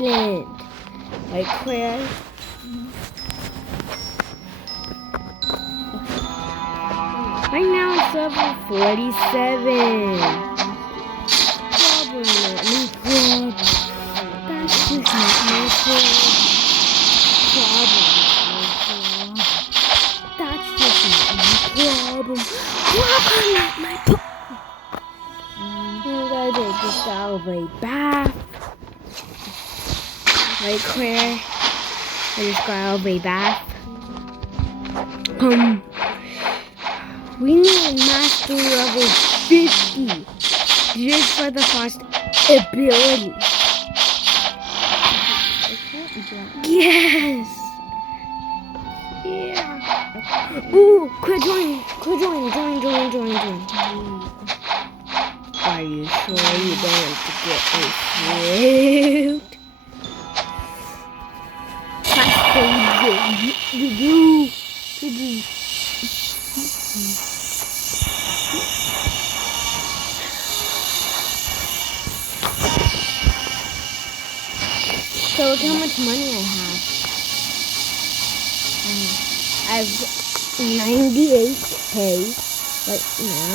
Island. Right, Claire? Right now it's level 47. Problem not my problem. That's just not my problem. That's just not my problem. Problem not my problem. You gotta take this Galway bath. Right, Claire? I just got Galway bath. We need a master level 50 just for the first ability. Yes! Yeah! Ooh! Quit join! Join! Are you sure you don't want to get a fruit? So look how much money I have. I have 98K right now.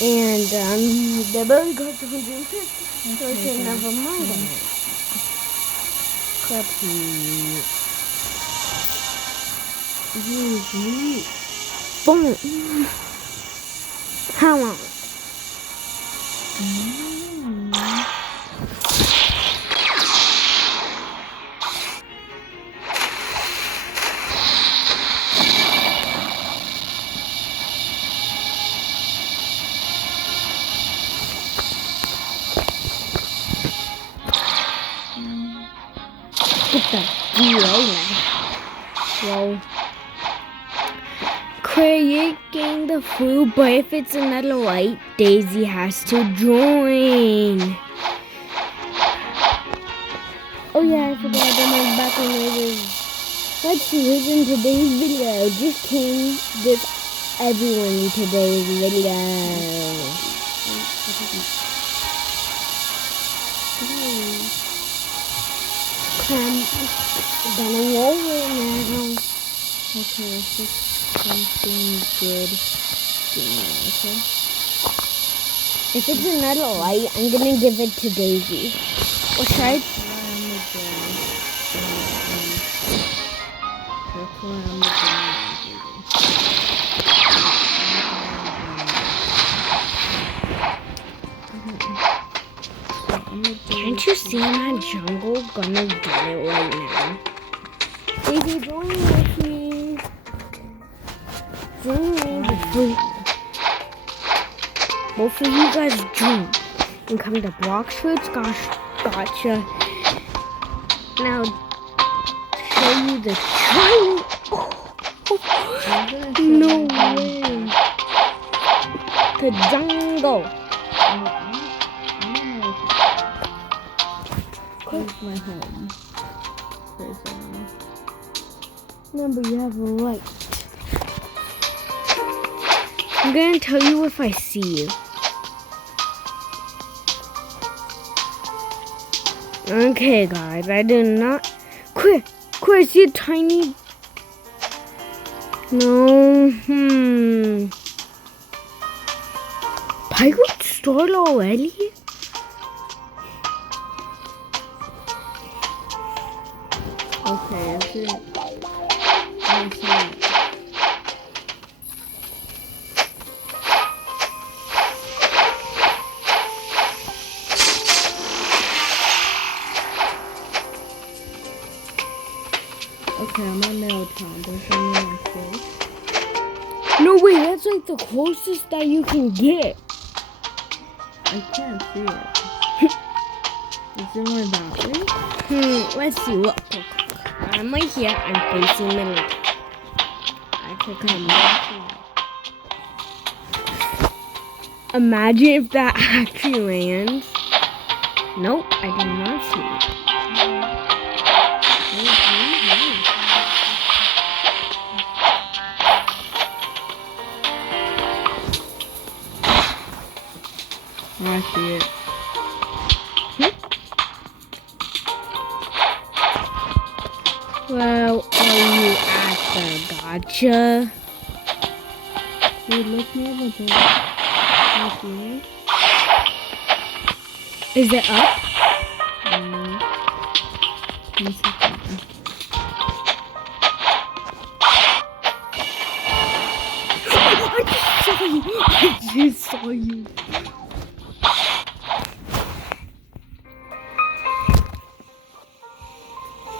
And the belly costs 150. So I should never mind on it. Crappy. Boom. How long? Get the Whoa. Creating the food, but if it's another light, Daisy has to join. Oh yeah, I forgot that my background noise. Let's see who's in today's video. Just came with everyone in today's video. I'm gonna roll it now. Okay, let's just something good. Okay. If it's another light, I'm gonna give it to Daisy. Or should I? Can't you see my jungle? Gonna get it right now. Daisy, join with me. Join me before both of you guys join. And come to Blox Fruits. Gosh, gotcha. Now, show you the tree. No way. The jungle. Where's my home? Remember, you have a light. I'm gonna tell you if I see you. Okay, guys, I do not. Quick, see a tiny. No, Pirate start already? Okay, I see it. Okay, I'm on Mailtown. Don't show me my face. No way, that's like the closest that you can get. I can't see it. It's in my bathroom. Let's see. Look. I'm right here. I'm facing middle. I could come. Imagine if that actually lands. Nope, I did not see it. I see it. Gotcha. Wait, look near the door. Okay. Is it up? One second. I just saw you.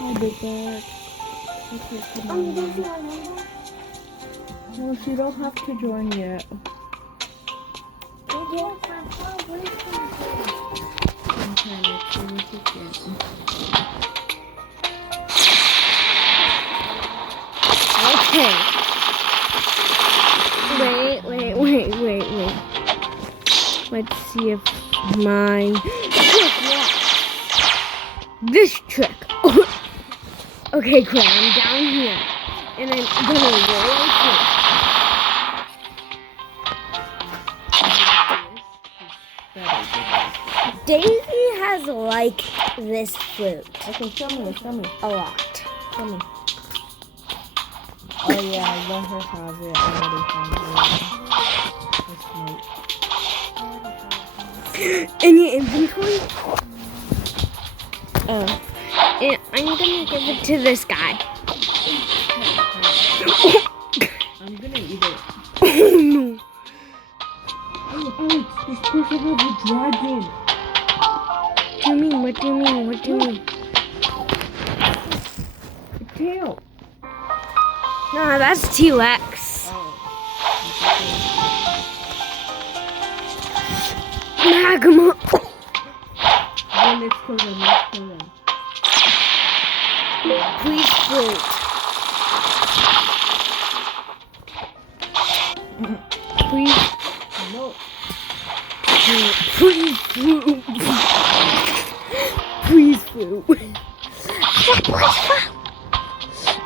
I'll be back. Okay, come on. Well, she don't have to join yet. Okay, let's see what she's getting. Okay. Wait. Let's see if mine trick works. This trick. Okay, Claire, I'm down here. And I'm gonna roll a trick. Daisy has liked this fruit Okay, show me. a lot. Show me. Oh yeah, I let her have it. I already have it. That's In your inventory? Oh. And I'm gonna give it to this guy. I'm gonna eat it. Oh no. Oh, Alex, this person has a dragon. What do you mean? A tail. Nah, that's T-Rex. Magma. Well, let's kill them. Please fruit. Please. No. Please fruit. Please fruit.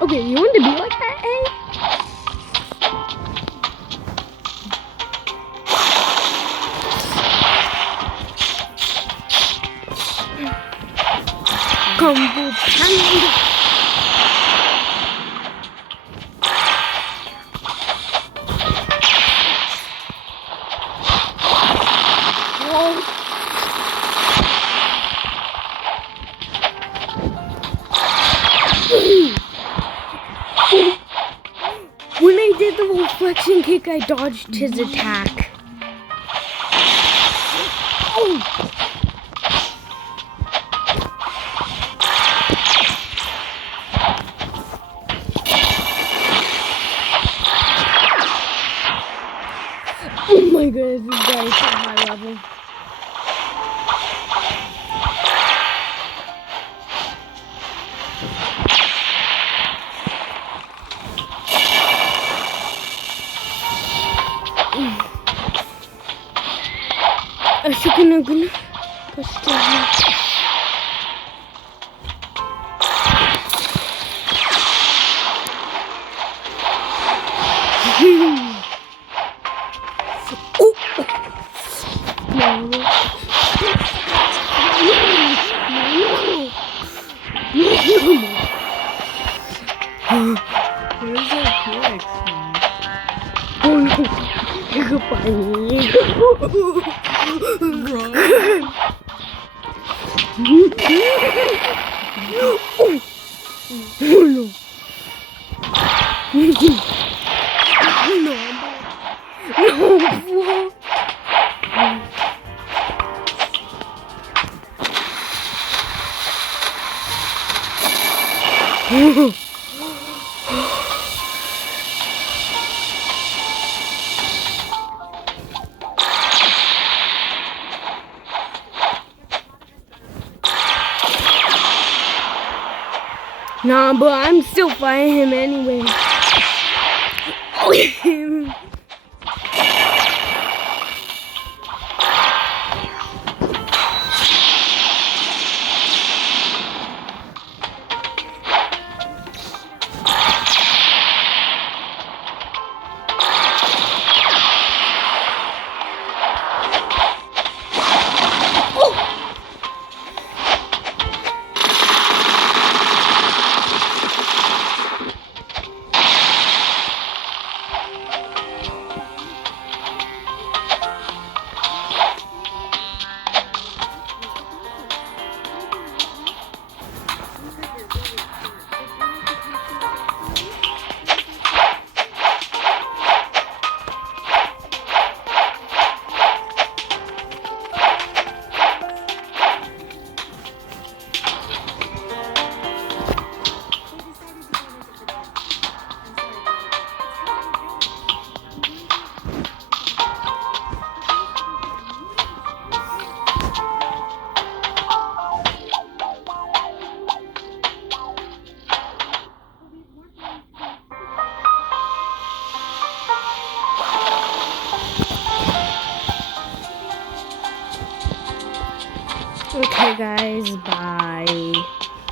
Okay, you want to be like that, eh? Combo Panda. When I did the reflection kick, I dodged his attack. Oh! Oh my goodness, this guy is so high level. Gonna push down. Where's that T-Rex from? Oh no, you could find me. Run. Oh no. No. Nah, but I'm still fighting him anyway. Okay, guys, bye.